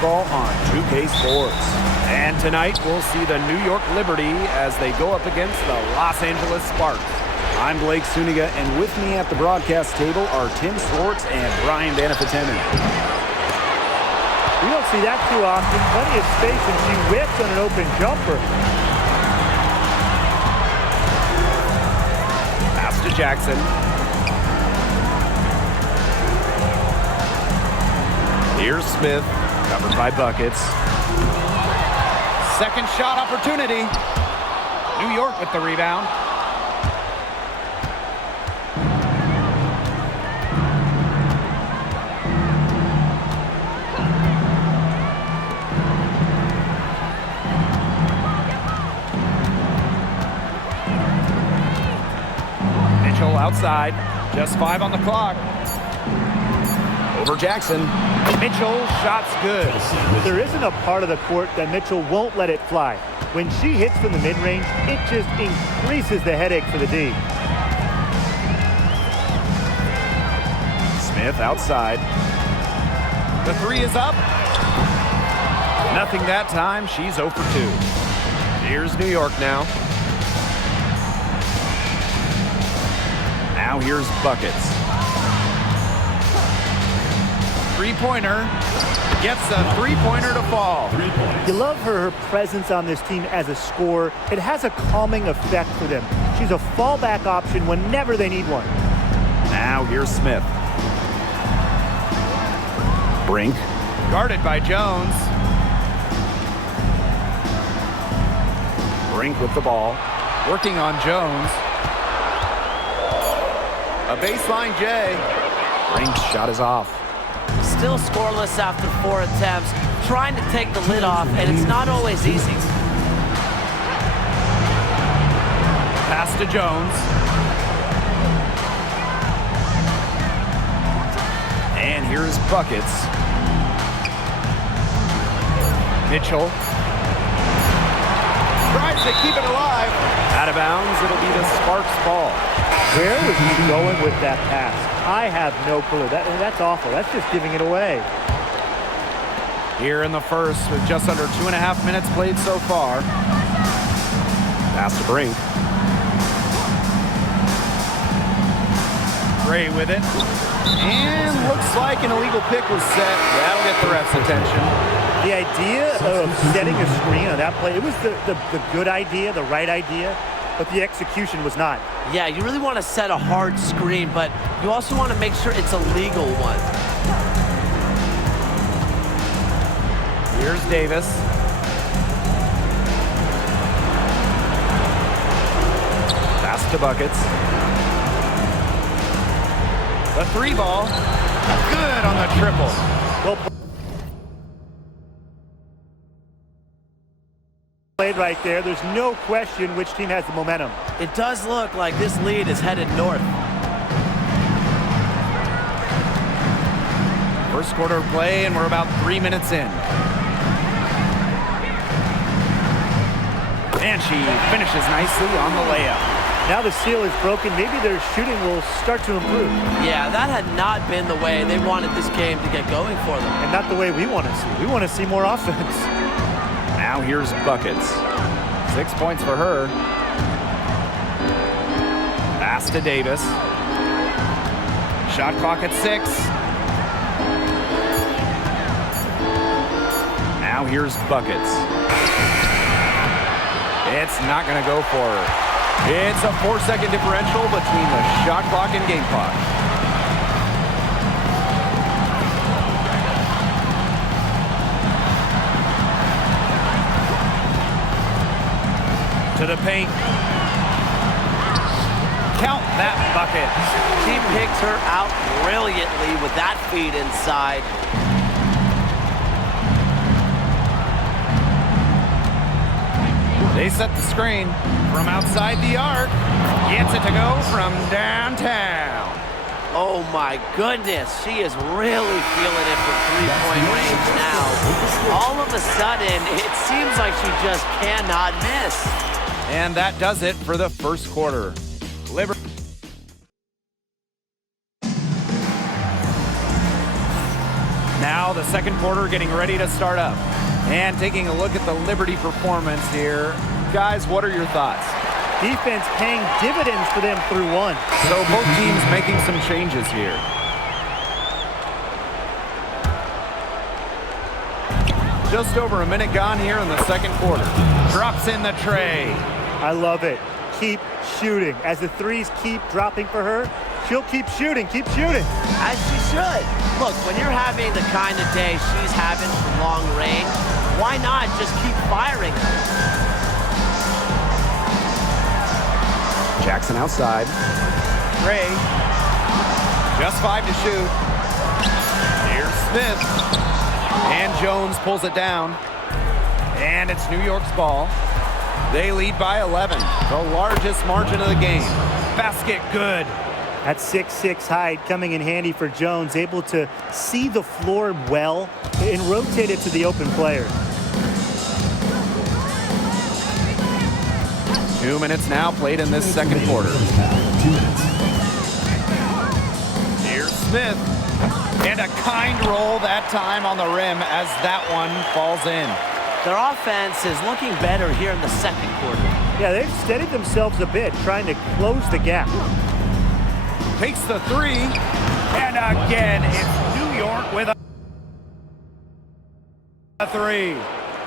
Ball on 2K Sports. And tonight we'll see the New York Liberty as they go up against the Los Angeles Sparks. I'm Blake Suniga, and with me at the broadcast table are Tim Swartz and Brian Banafitemi. We don't see that too often. Plenty of space, and she whips on an open jumper. Pass to Jackson. Here's Smith, covered by Buckets. Second shot opportunity. New York with the rebound. Mitchell outside, just 5 on the clock. Over Jackson. Mitchell, shot's good. There isn't a part of the court that Mitchell won't let it fly. When she hits from the mid-range, it just increases the headache for the D. Smith outside. The 3 is up. Nothing that time. She's 0 for 2. Here's New York now. Now here's Buckets. Three-pointer. Gets a three-pointer to fall. 3 points. You love her presence on this team as a scorer. It has a calming effect for them. She's a fallback option whenever they need one. Now here's Smith. Brink. Guarded by Jones. Brink with the ball. Working on Jones. A baseline J. Brink's shot is off. Still scoreless after 4 attempts, trying to take the lid off, and it's not always easy. Pass to Jones. And here's Buckets. Mitchell. Tries to keep it alive. Out of bounds, it'll be the Sparks ball. Where was he going with that pass? I have no clue. That's awful. That's just giving it away. Here in the first with just under 2.5 minutes played so far. Pass to Brink. Gray with it. And looks like an illegal pick was set. That'll get the ref's attention. The idea of setting a screen on that play, it was the good idea, the right idea, but the execution was not. Yeah, you really want to set a hard screen, but you also want to make sure it's a legal one. Here's Davis. Pass to Buckets. The 3 ball. Good on the triple. Well played right there. There's no question which team has the momentum. It does look like this lead is headed north. First quarter of play, and we're about 3 minutes in. And she finishes nicely on the layup. Now the seal is broken. Maybe their shooting will start to improve. Yeah, that had not been the way they wanted this game to get going for them. And not the way we want to see. We want to see more offense. Now here's Buckets. 6 points for her. Pass to Davis. Shot clock at 6. Now here's Buckets. It's not going to go for her. It's a 4-second differential between the shot clock and game clock. To the paint. Count that bucket. She picks her out brilliantly with that feed inside. They set the screen from outside the arc. Gets it to go from downtown. Oh my goodness, she is really feeling it from three-point range now. All of a sudden, it seems like she just cannot miss. And that does it for the first quarter. Now the second quarter getting ready to start up. And taking a look at the Liberty performance here. Guys, what are your thoughts? Defense paying dividends for them through one. So both teams making some changes here. Just over a minute gone here in the second quarter. Drops in the tray. I love it. Keep shooting. As the threes keep dropping for her, she'll keep shooting, keep shooting. As she should. Look, when you're having the kind of day she's having from long range, why not just keep firing her? Jackson outside. Gray. Just 5 to shoot. Here's Smith. And Jones pulls it down. And it's New York's ball. They lead by 11. The largest margin of the game. Basket good. That 6'6" height coming in handy for Jones, able to see the floor well and rotate it to the open player. 2 minutes now played in this second quarter. Here's Smith. And a kind roll that time on the rim as that one falls in. Their offense is looking better here in the second quarter. Yeah, they've steadied themselves a bit, trying to close the gap. Takes the three. And again, it's New York with a three.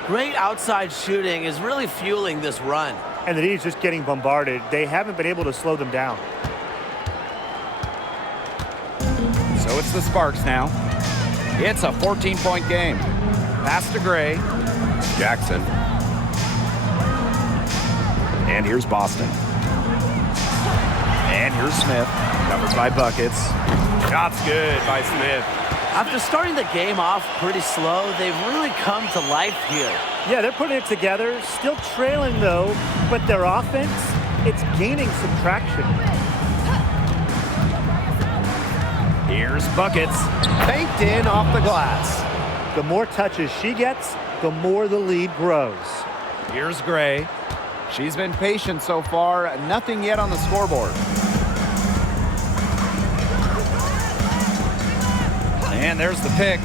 Great outside shooting is really fueling this run. And the D's just getting bombarded. They haven't been able to slow them down. So it's the Sparks now. It's a 14-point game. Pass to Gray. Jackson. And here's Boston. And here's Smith. Covered by buckets. Shots good by Smith. After starting the game off pretty slow, they've really come to life here. Yeah, they're putting it together. Still trailing, though. But their offense, it's gaining some traction. Here's buckets. Banked in off the glass. The more touches she gets, the more the lead grows. Here's Gray. She's been patient so far. Nothing yet on the scoreboard. And there's the pick.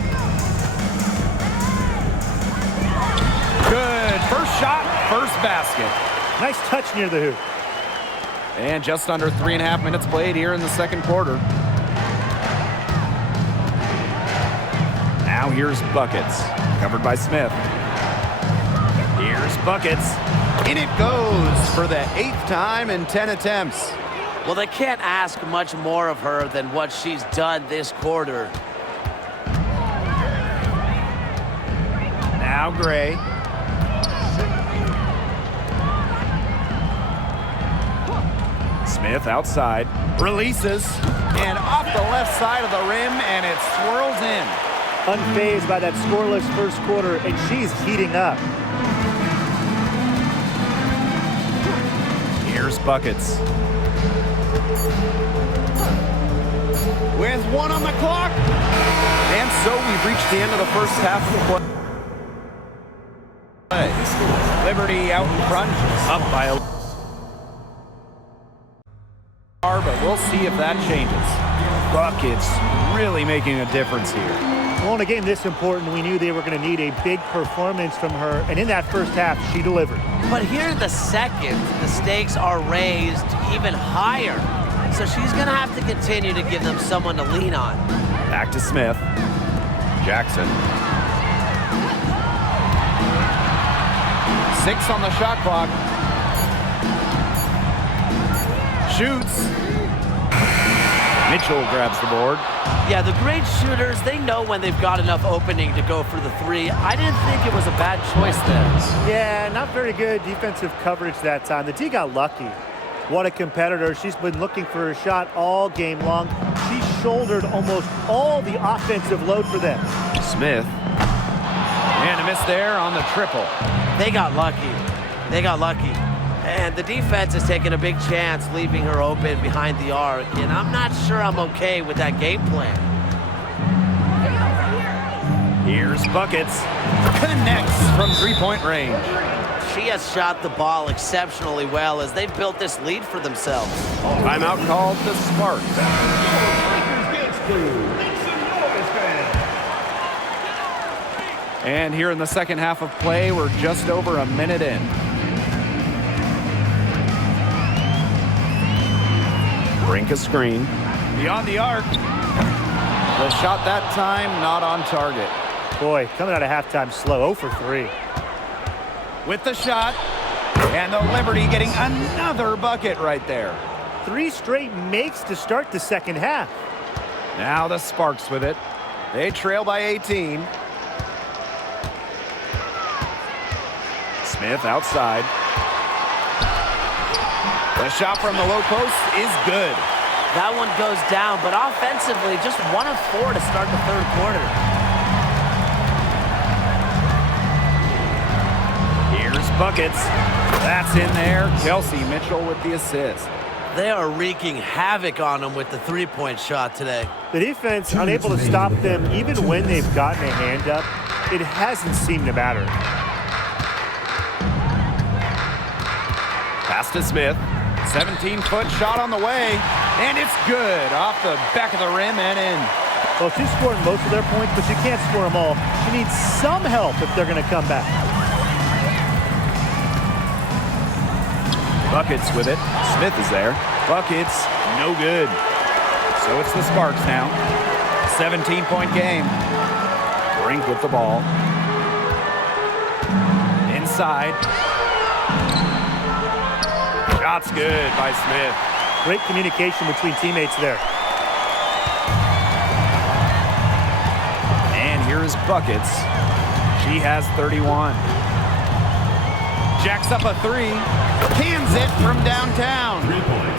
Good. First shot, first basket. Nice touch near the hoop. And just under 3.5 minutes played here in the second quarter. Now here's buckets. Covered by Smith. Here's buckets. In it goes for the 8th time in 10 attempts. Well, they can't ask much more of her than what she's done this quarter. Now Gray. Smith outside. Releases. And off the left side of the rim, and it swirls in. Unfazed by that scoreless first quarter, and she's heating up. Here's buckets. With 1 on the clock. And so we've reached the end of the first half of the play. Liberty out in front, up by a but we'll see if that changes. Buckets really making a difference here. Well, in a game this important, we knew they were going to need a big performance from her, and in that first half, she delivered. But here in the second, the stakes are raised even higher. So she's going to have to continue to give them someone to lean on. Back to Smith. Jackson. 6 on the shot clock. Shoots. Mitchell grabs the board. Yeah, the great shooters, they know when they've got enough opening to go for the three. I didn't think it was a bad choice there. Yeah, not very good defensive coverage that time. The D got lucky. What a competitor. She's been looking for her shot all game long. She shouldered almost all the offensive load for them. Smith. And a miss there on the triple. They got lucky. They got lucky. And the defense has taken a big chance leaving her open behind the arc, and I'm not sure I'm okay with that game plan. Here's buckets. Connects from three-point range. She has shot the ball exceptionally well as they've built this lead for themselves. Timeout called the Sparks. And here in the second half of play, we're just over a minute in. Brink a screen. Beyond the arc. The shot that time, not on target. Boy, coming out of halftime slow, 0 for 3. With the shot, and the Liberty getting another bucket right there. 3 straight makes to start the second half. Now the Sparks with it. They trail by 18. Smith outside. The shot from the low post is good. That one goes down, but offensively, just 1 of 4 to start the third quarter. Here's buckets. That's in there. Kelsey Mitchell with the assist. They are wreaking havoc on them with the three-point shot today. The defense unable to stop them even when they've gotten a hand up. It hasn't seemed to matter. Pass to Smith. 17-foot shot on the way, and it's good off the back of the rim and in. Well, she's scoring most of their points, but she can't score them all. She needs some help if they're going to come back. Buckets with it. Smith is there. Buckets, no good. So it's the Sparks now. 17-point game. Brink with the ball. Inside. Shot's good by Smith. Great communication between teammates there. And here's Buckets. She has 31. Jacks up a 3. Cans it from downtown.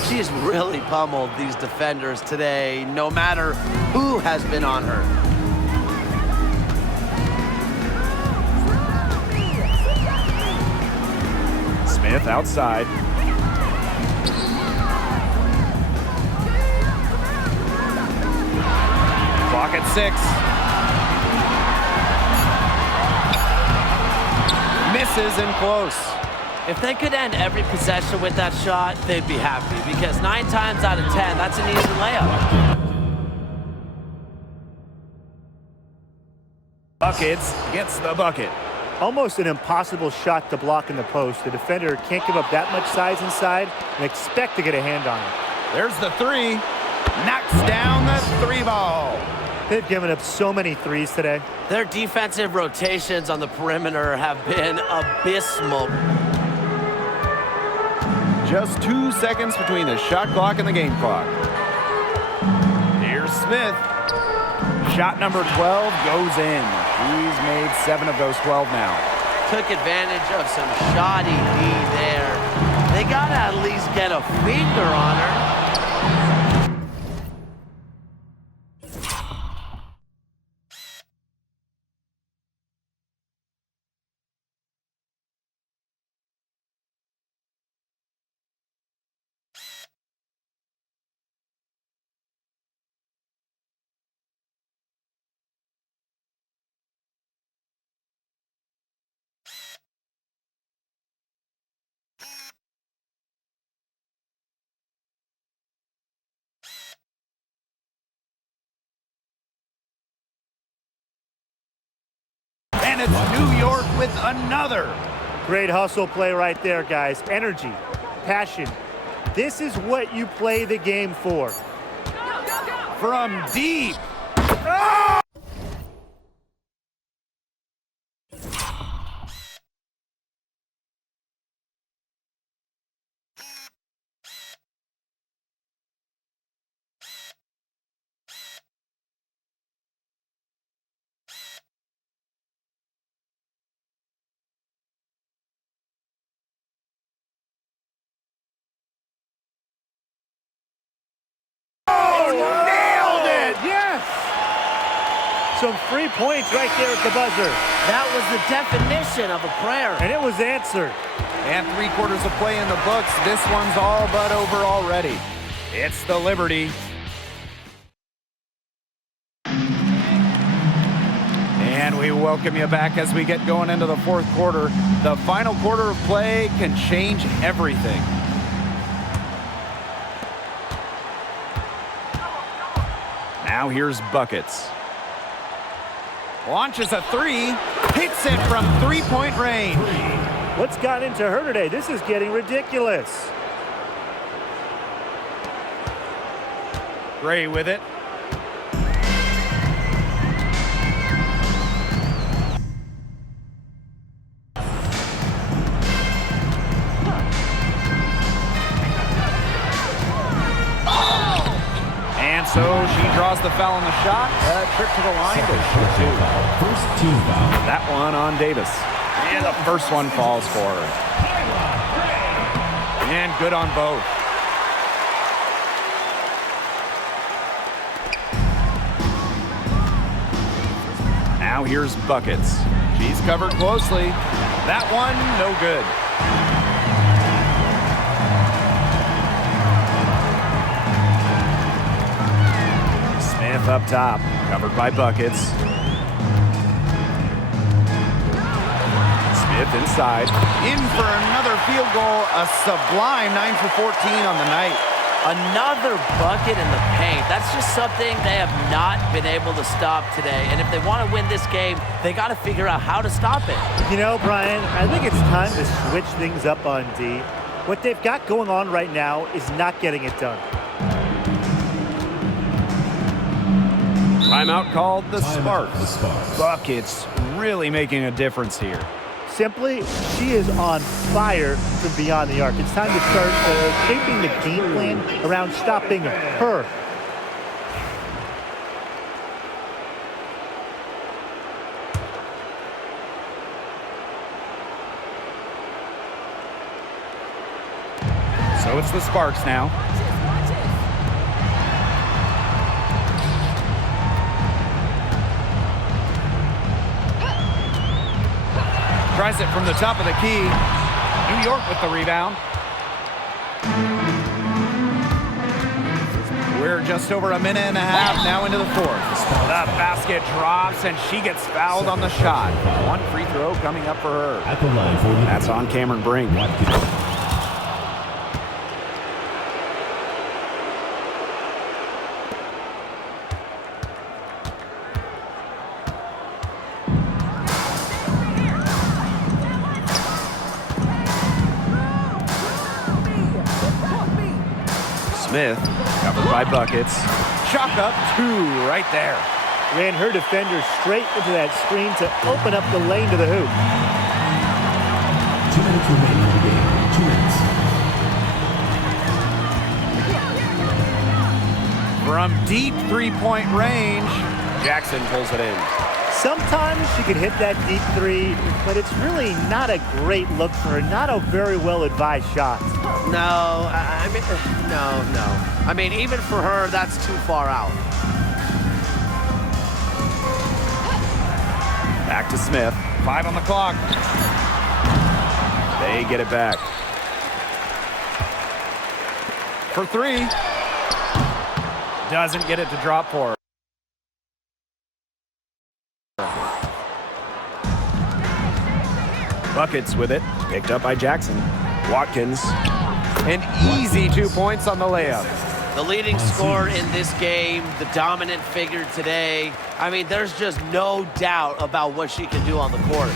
She's really pummeled these defenders today, no matter who has been on her. Smith outside. Clock at 6. Misses and close. If they could end every possession with that shot, they'd be happy, because 9 times out of 10, that's an easy layup. Buckets gets the bucket. Almost an impossible shot to block in the post. The defender can't give up that much size inside and expect to get a hand on it. There's the 3. Knocks down the 3 ball. They've given up so many threes today. Their defensive rotations on the perimeter have been abysmal. Just 2 seconds between the shot clock and the game clock. Here's Smith. Shot number 12 goes in. He's made 7 of those 12 now. Took advantage of some shoddy D there. They gotta at least get a finger on her. And it's New York with another. Great hustle play right there, guys. Energy, passion. This is what you play the game for. From deep. Oh! Some free points right there at the buzzer. That was the definition of a prayer. And it was answered. And 3 quarters of play in the books. This one's all but over already. It's the Liberty. And we welcome you back as we get going into the 4th quarter. The final quarter of play can change everything. Now here's Buckets. Launches a 3. Hits it from three-point range. What's got into her today? This is getting ridiculous. Gray with it. And so she draws the foul on the shot. Trip to the line to shoot two. First team foul. That one on Davis. And the first one falls for her. And good on both. Now here's Buckets. She's covered closely. That one, no good. Smith up top, covered by Buckets. Smith inside. In for another field goal. A sublime 9 for 14 on the night. Another bucket in the paint. That's just something they have not been able to stop today. And if they want to win this game, they got to figure out how to stop it. You know, Brian, I think it's time to switch things up on D. What they've got going on right now is not getting it done. Timeout called the Sparks. The Sparks. Buckets really making a difference here. Simply, she is on fire from beyond the arc. It's time to start shaping the game plan around stopping her. So it's the Sparks now. Tries it from the top of the key. New York with the rebound. We're just over a minute and a half now into the fourth. The basket drops and she gets fouled on the shot. One free throw coming up for her. At the line for the That's on Cameron Brink. Watkins. Smith, covered by Buckets. Chalk up two right there. Ran her defender straight into that screen to open up the lane to the hoop. 2 minutes remaining in the game. 2 minutes. From deep three-point range, Jackson pulls it in. Sometimes she can hit that deep three, but it's really not a great look for her. Not a very well-advised shot. No, no. I mean, even for her, that's too far out. Back to Smith. 5 on the clock. They get it back. For three. Doesn't get it to drop for her. Buckets with it. Picked up by Jackson. Watkins. An easy 2 points on the layup. The leading scorer in this game, the dominant figure today. I mean, there's just no doubt about what she can do on the court.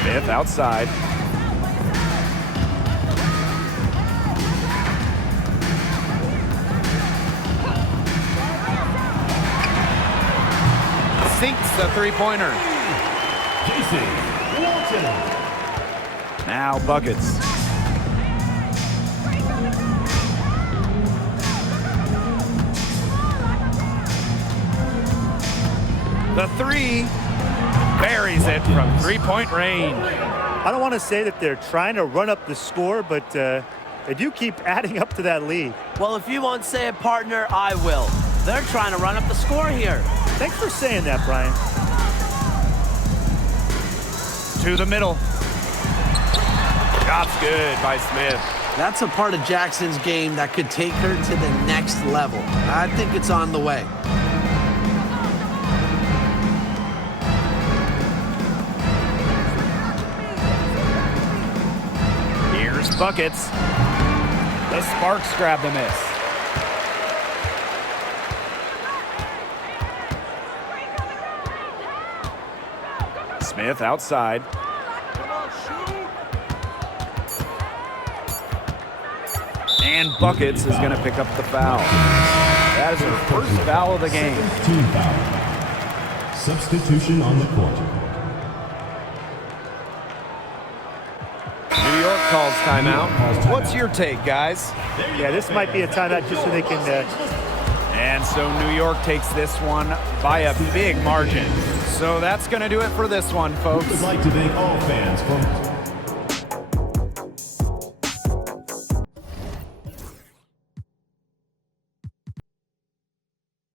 Smith outside. Sinks the three-pointer. Now Buckets. The three buries it from three-point range. I don't want to say that they're trying to run up the score, but they do keep adding up to that lead. Well, if you won't say it, partner, I will. They're trying to run up the score here. Thanks for saying that, Brian. To the middle. Shot's good by Smith. That's a part of Jackson's game that could take her to the next level. I think it's on the way. Here's Buckets. The Sparks grab the miss. Smith outside. And Buckets is going to pick up the foul. That is her first foul of the game. Team foul. Substitution on the court. New York calls timeout. What's your take, guys? Yeah, this might be a timeout just so they can... And so New York takes this one by a big margin. So that's going to do it for this one, folks. We'd like to thank all fans for